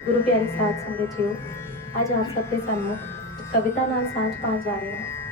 ਗੁਰੂ ਪਿਆਰੀ ਸਾਧ ਸੰਗਤ ਜੀਓ। ਅੱਜ ਆਪ ਸਭ ਦੇ ਸਨਮੁਖ ਕਵਿਤਾ ਨਾਲ ਸਾਂਝ ਪਾਉਣ ਜਾ ਰਹੇ ਹਾਂ।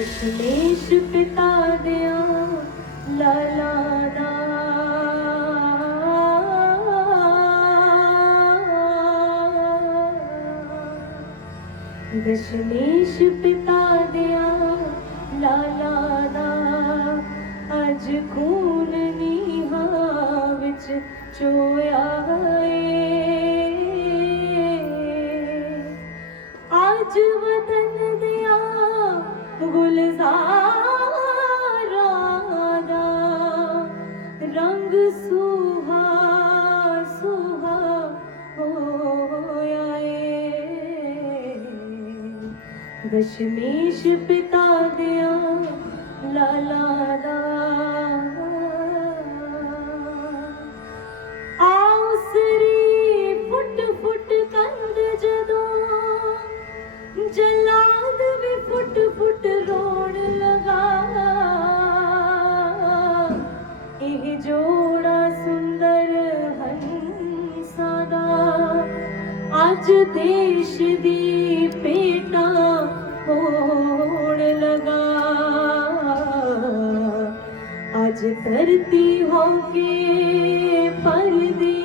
ਦਸ਼ਮੇਸ਼ ਪਿਤਾ ਦਿਆ ਲਾਲਾ ਦਾ ਦਸ਼ਮੇਸ਼ ਪਿਤਾ ਦਿਆ ਲਾਲਾ ਦਾ ਅੱਜ ਖੂਨ ਨੀਹਾਂ ਵਿੱਚ ਚੋਇਆ ਏ। ਅੱਜ ਵਤਨ ਦੇ ਗੁਲਜ਼ਾਰਾਂ ਦਾ ਰੰਗ ਸੁਹਾ ਸੁਹਾ ਹੋਇਆ ਏ। ਦਸ਼ਮੇਸ਼ ਪਿਤਾ ਦਿਆ ਲਾਲਾ ਦਾ ਦੇਸ਼ ਦੀ ਪੇਟਾ ਹੋਣ ਲਗਾ। ਅੱਜ ਧਰਤੀ ਹੋ ਕੇ ਪਰਦੀ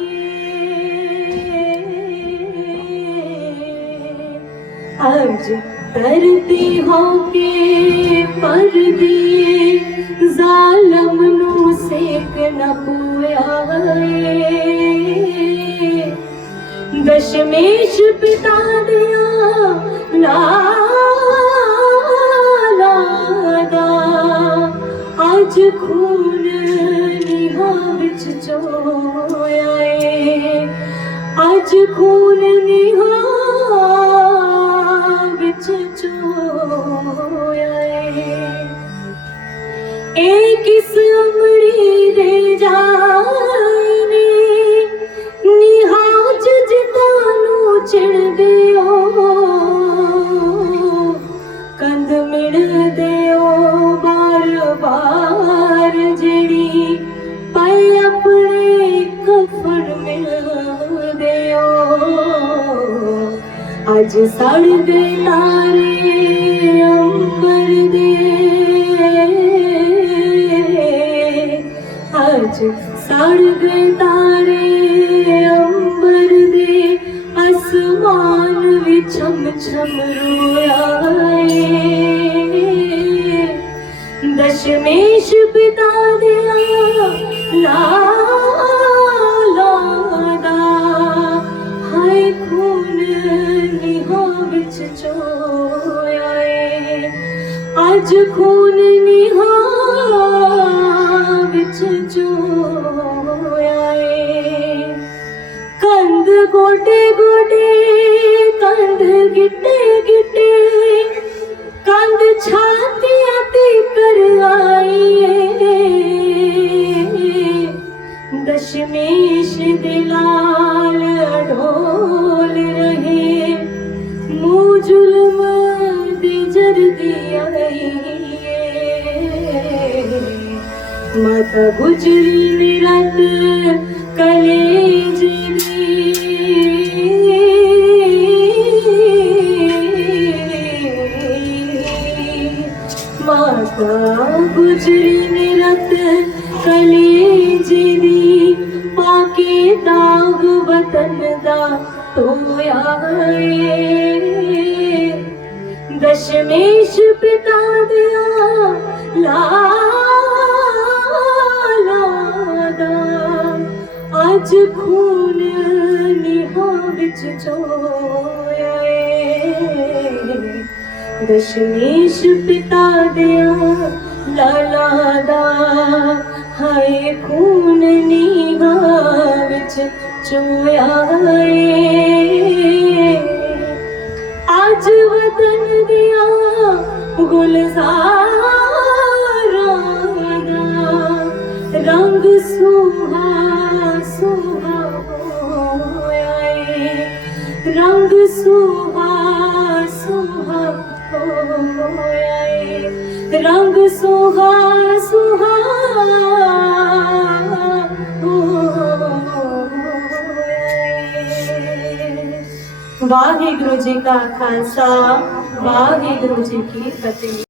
ਅੱਜ ਧਰਤੀ ਹੋ ਕੇ ਪਰਦੀ ਜ਼ਾਲਮ ਨੂੰ ਸੇਕ ਨਾ ਪੂਇਆ ਏ। ਦਸ਼ਮੇਸ਼ ਪਿਤਾ ਦਿਆ ਲਾਲਾ ਦਾ। ਅੱਜ ਖੂਨ ਨਿਹਾਂ ਵਿੱਚ ਚੋਇਆ ਏ ਅੱਜ ਖੂਨ ਨਿਹਾਂ ਬਾਰ ਜਿਹੜੀ ਪਈ ਆਪਣੇ ਕਫਨ ਮਿਲਦੇ ਓ ਅੱਜ ਸੜ ਗਏ ਤਾਰੇ ਅੰਬਰ ਦੇ। ਅੱਜ ਸੜ ਗਏ ਤਾਰੇ ਅੰਬਰ ਦੇ। ਅਸਮਾਨ ਵਿੱਚ ਛਮ ਛਮ ਰੋਇਆ ਦਸ਼ਮੇਸ਼ ਪਿਤਾ ਦਿਆ, ਲਾਲਾ ਦਾ ਹਾਏ, ਖੂਨ ਨਿਹਾਂ ਵਿੱਚ ਚੋਇਆ ਏ। ਅੱਜ ਖੂਨ ਨਿਹਾਂ ਵਿੱਚ ਚੋਇਆ ਏ। ਕੰਧ ਗੋਡੇ ਗੋਡੇ ਕੰਧ ਗਿੱਟੇ मत गुजरी निरत कलेज मत गुजरी निरत कलेज पाके दाग वतन दा तुम आए दशमेश पिता दिया ला ਅੱਜ ਖੂਨ ਨਿਹਾਂ ਵਿੱਚ ਚੋਇਆ ਦਸ਼ਮੇਸ਼ ਪਿਤਾ ਦਿਆ ਲਾਲਾ ਦਾ ਹਾਏ, ਖੂਨ ਨੀਹਾਂ ਵਿੱਚ ਚੋਇਆ ਏ ਅੱਜ ਵਤਨ ਦੀਆਂ ਗੁਲਜ਼ਾਰ ਸੁਹਾ ਸੁਹਾ ਹੋਇਆ ਏ ਰੰਗ ਸੁਹਾ ਸੁਹਾ ਵਾਹਿਗੁਰੂ ਜੀ ਕਾ ਖਾਲਸਾ, ਵਾਹਿਗੁਰੂ ਜੀ ਕੀ ਫਤਿਹ।